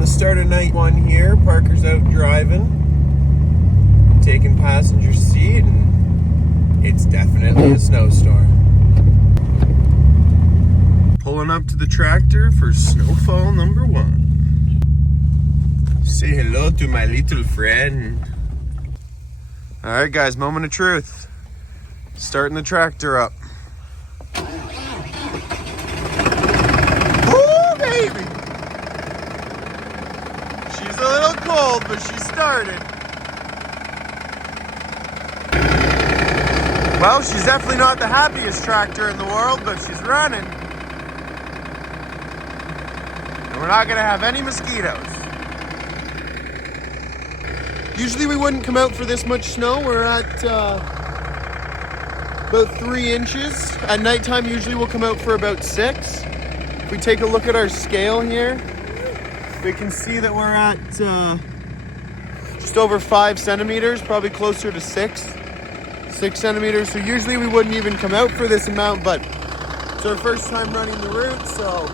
on the start of night one here. Parker's out driving, taking passenger seat, and it's definitely a snowstorm. Pulling up to the tractor for snowfall number 1. Say hello to my little friend. All right, guys, moment of truth. Starting the tractor up. Ooh, baby! She's a little cold, but she started. Well, she's definitely not the happiest tractor in the world, but she's running. And we're not gonna have any mosquitoes. Usually we wouldn't come out for this much snow. We're at about 3 inches. At nighttime, usually we'll come out for about 6. If we take a look at our scale here, we can see that we're at just over 5 centimeters, probably closer to 6 centimeters. So usually we wouldn't even come out for this amount, but it's our first time running the route, so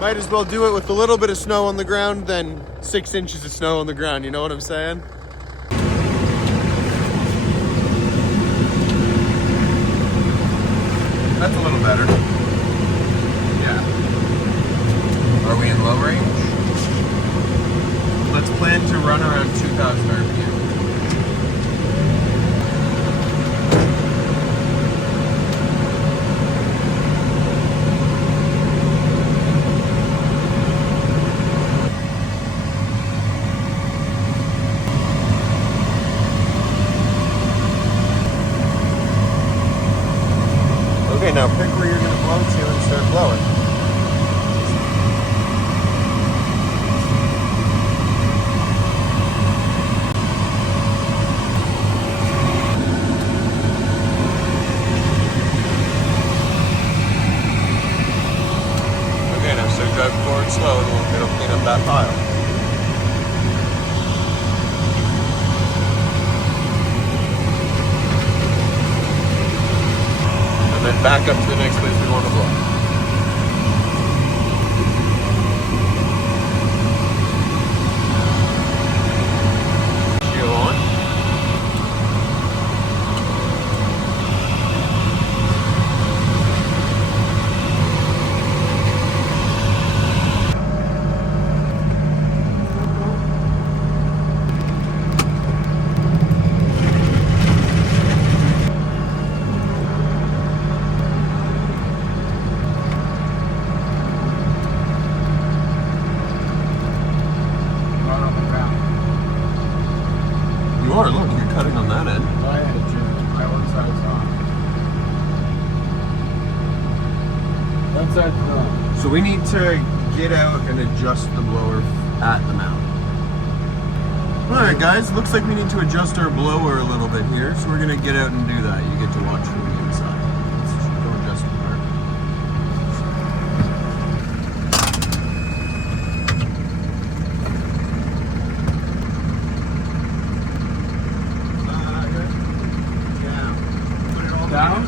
might as well do it with a little bit of snow on the ground than 6 inches of snow on the ground, you know what I'm saying? That's a little better. Yeah. Are we in low range? Let's plan to run around 2,000 RPM. Okay, now pick where you're going to blow to and start blowing. Okay, now start driving forward slow and it'll clean up that pile. And then back up to the next place we want to blow. Go on. You are, look, you're cutting on that end. I had it, Jim. My one side's on. That side's on. So we need to get out and adjust the blower at the mount. Alright guys, looks like we need to adjust our blower a little bit here, so we're going to get out and do that. You get to watch from the inside. Let's go adjust the part. Down?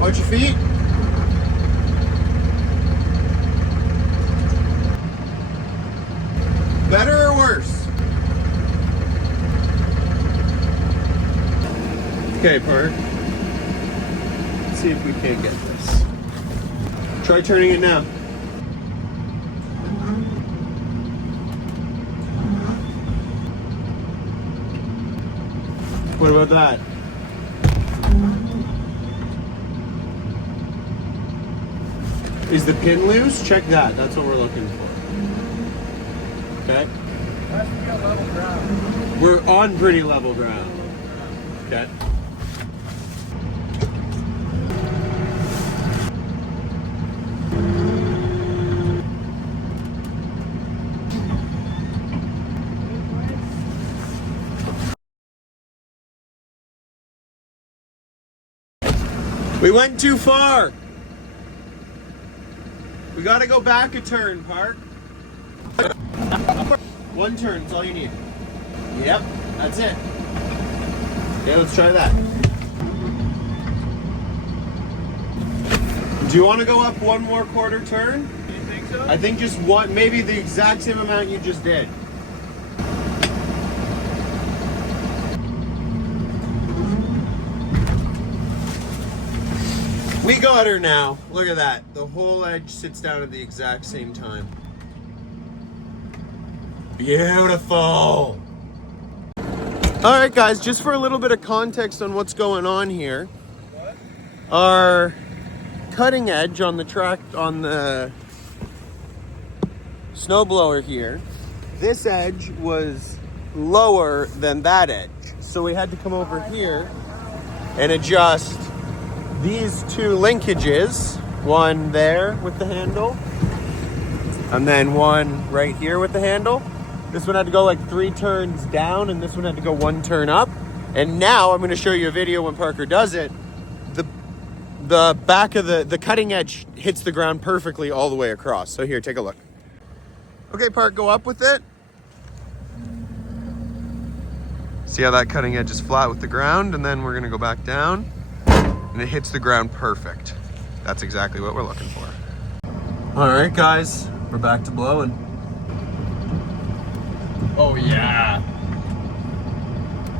Watch your feet. Better or worse? Okay, Park. Let's see if we can't get this. Try turning it now. What about that? Is the pin loose? Check that. That's what we're looking for. Okay? Has to be on level ground. We're on pretty level ground. Okay. We went too far. We gotta go back a turn, Park. One turn, that's all you need. Yep, that's it. Okay, let's try that. Do you want to go up one more quarter turn? You think so? I think just one, maybe the exact same amount you just did. We got her now. Look at that. The whole edge sits down at the exact same time. Beautiful. All right, guys, just for a little bit of context on what's going on here. What? Our cutting edge on the track, on the snowblower here, this edge was lower than that edge. So we had to come over here and adjust these two linkages, one there with the handle, and then one right here with the handle. This one had to go like 3 turns down, and this one had to go 1 turn up. And now I'm going to show you a video when Parker does it. The back of the cutting edge hits the ground perfectly all the way across. So here, take a look. Okay, Park, go up with it. See how that cutting edge is flat with the ground, and then we're going to go back down. And it hits the ground perfect. That's exactly what we're looking for. All right, guys, we're back to blowing. Oh yeah.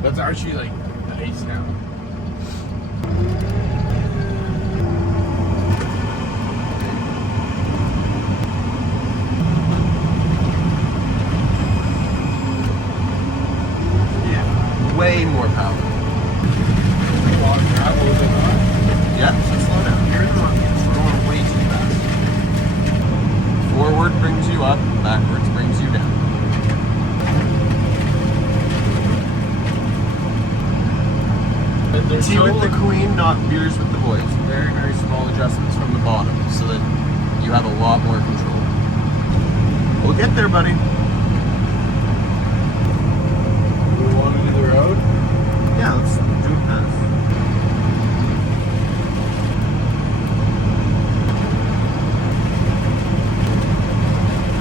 That's actually like nice now. Yeah, way more power. Long travel is it not? Yeah, so slow down. You're in the wrong gear. We're going way too fast. Forward brings you up, backwards brings you down. Tea with the queen, not beers with the boys. Very, very small adjustments from the bottom so that you have a lot more control. We'll get there, buddy. Do we want to do the road? Yeah, let's do it fast.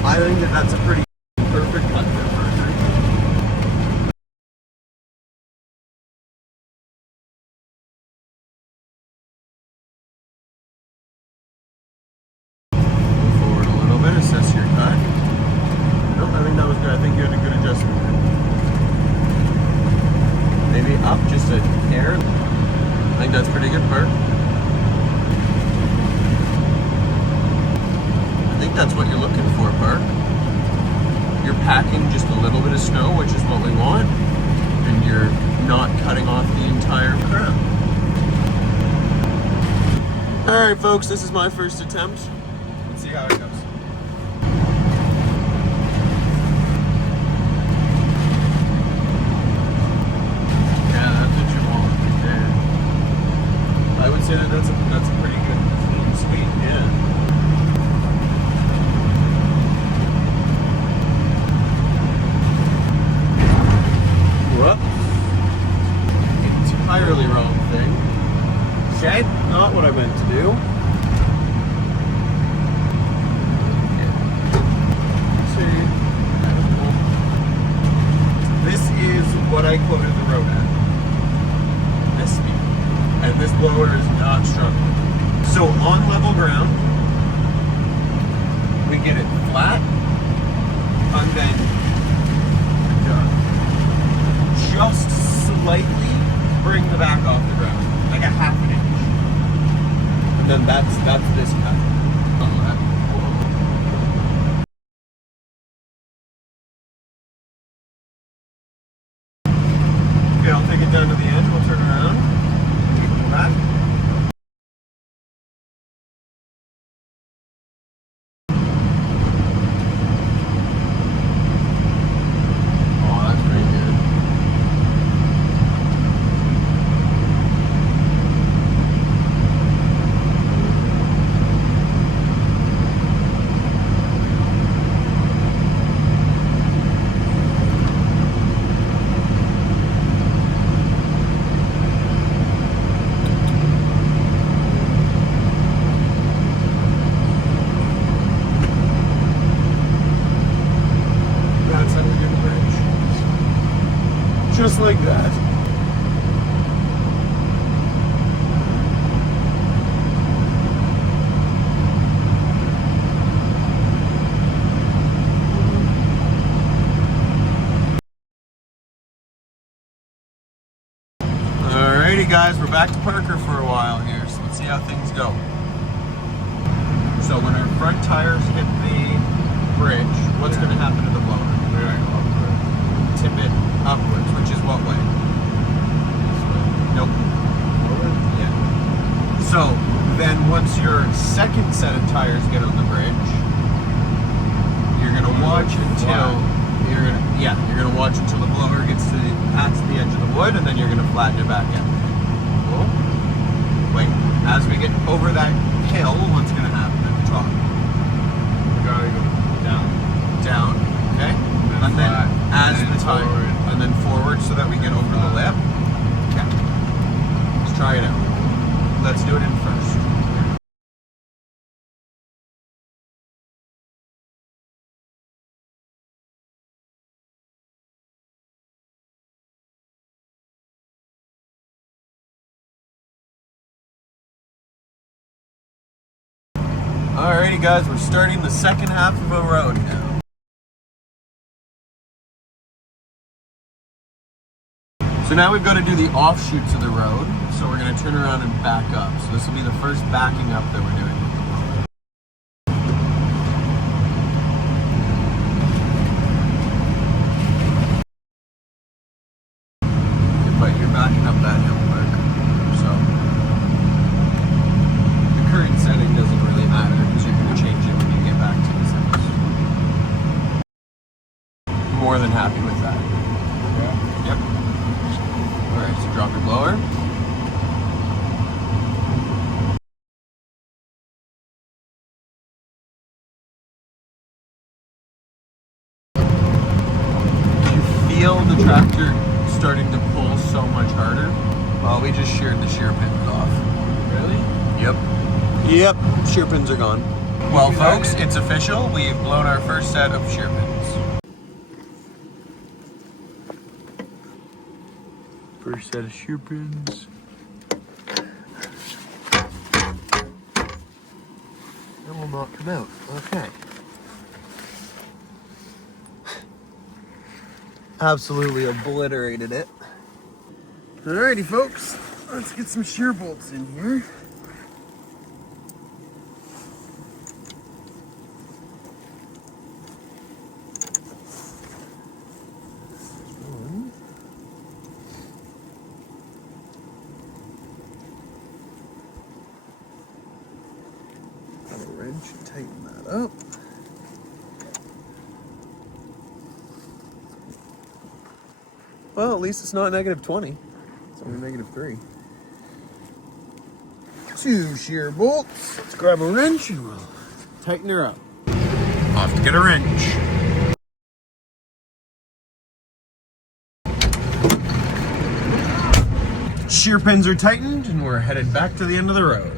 I think that's a pretty perfect cut there for a turn. Move forward a little bit, assess your cut. Nope, I think that was good. I think you had a good adjustment there. Maybe up just a hair. I think that's pretty good, Bert. I think that's what you're looking for, Bert. You're packing just a little bit of snow, which is what we want, and you're not cutting off the entire crown. All right, folks, this is my first attempt. Let's see how it goes. Yeah, that's what you want right there. I would say that that's a pretty good clean sweep, yeah. Whoops. Entirely wrong thing. Okay, not what I meant to do. This is what I quoted the road at. This speed. And this blower is not struggling. So on level ground, we get it flat, unbent, done. Just slightly bring the back off the ground, like a half an inch. And then that's this cut. On that. Okay, I'll take it down to the end, we'll turn around, keep it back. Oh, that's pretty good. guys, we're back to Parker for a while here, so let's see how things go. So when our front tires hit the bridge, what's going to happen to the blower? They're going to go upward. Tip it upwards, which is what way? This way. Nope. Over? Yeah. So then once your second set of tires get on the bridge, you're going to watch until you're going to watch until the blower gets to past the edge of the wood, and then you're going to flatten it back in. Cool. Wait, as we get over that hill, what's going to happen at the top? We gotta go down. Down, okay? And then flat, as and the then tire, forward. and then forward so that we get over the lip. Okay. Let's try it out. Let's do it in first. Alrighty guys, we're starting the second half of a road now. So now we've got to do the offshoots of the road, so we're going to turn around and back up. So this will be the first backing up that we're doing. But you're backing up that hill, Mark. So the current setting doesn't really matter because you're going to change it when you get back to the settings. More than happy with that. Yeah. Yep. Alright, so drop your blower. You feel the tractor starting to pull so much harder? Well, we just sheared the shear pins off. Really? Yep, shear pins are gone. Well, folks, it's official. We've blown our first set of shear pins. First set of shear pins. That will not come out. Okay. Absolutely obliterated it. Alrighty, folks. Let's get some shear bolts in here. Got a wrench and tighten that up. Well, at least it's not -20. It's only -3. 2 shear bolts. Let's grab a wrench and we'll tighten her up. Off to get a wrench. Shear pins are tightened and we're headed back to the end of the road.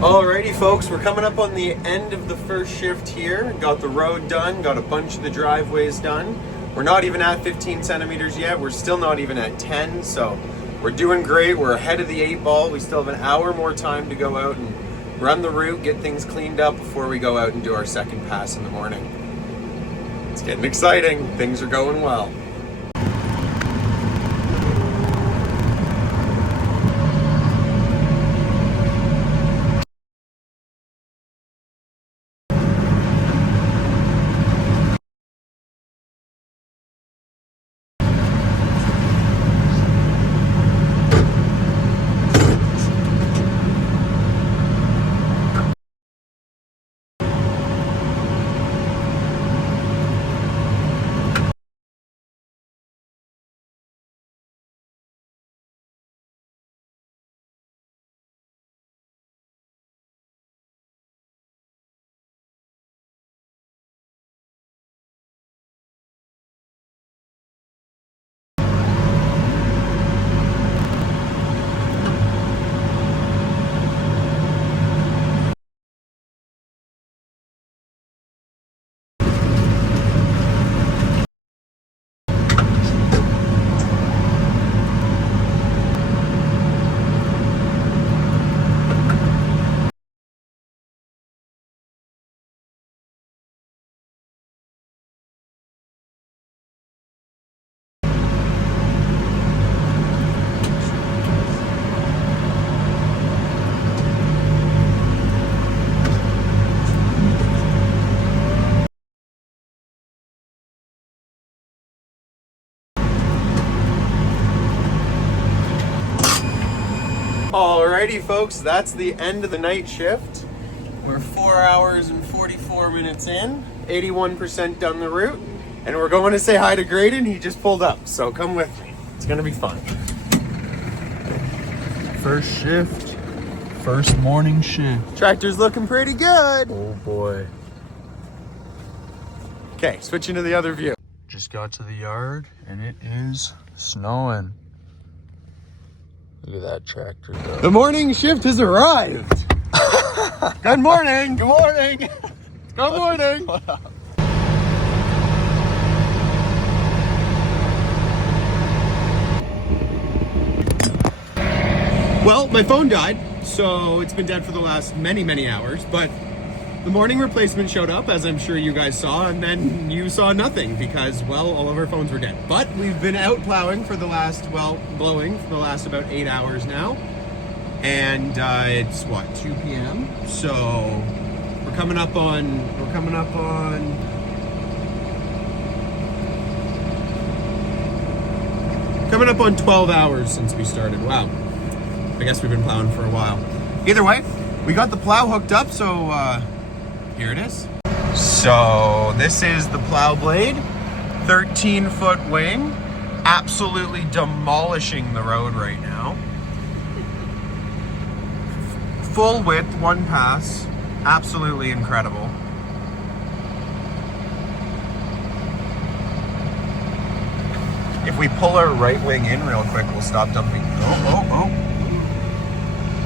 Alrighty folks, we're coming up on the end of the first shift here. Got the road done, got a bunch of the driveways done. We're not even at 15 centimeters yet, we're still not even at 10, so we're doing great. We're ahead of the 8 ball. We still have an hour more time to go out and run the route, get things cleaned up before we go out and do our second pass in the morning. It's getting exciting, things are going well. Alrighty folks, that's the end of the night shift. We're 4 hours and 44 minutes in, 81% done the route, and we're going to say hi to Graydon. He just pulled up, so come with me. It's gonna be fun. First shift. First morning shift. Tractor's looking pretty good. Oh boy. Okay, switching to the other view. Just got to the yard and it is snowing. Look at that tractor go. The morning shift has arrived. Good morning. Good morning. Good morning. Well, my phone died, so it's been dead for the last many hours, but the morning replacement showed up, as I'm sure you guys saw, and then you saw nothing because, well, all of our phones were dead. But we've been out plowing for the last, well, blowing for the last about 8 hours now. And it's what, 2 p.m. So we're coming up on 12 hours since we started. Wow. I guess we've been plowing for a while. Either way, we got the plow hooked up, so here it is. So this is the plow blade, 13-foot wing, absolutely demolishing the road right now. Full width, one pass, absolutely incredible. If we pull our right wing in real quick, we'll stop dumping. Oh.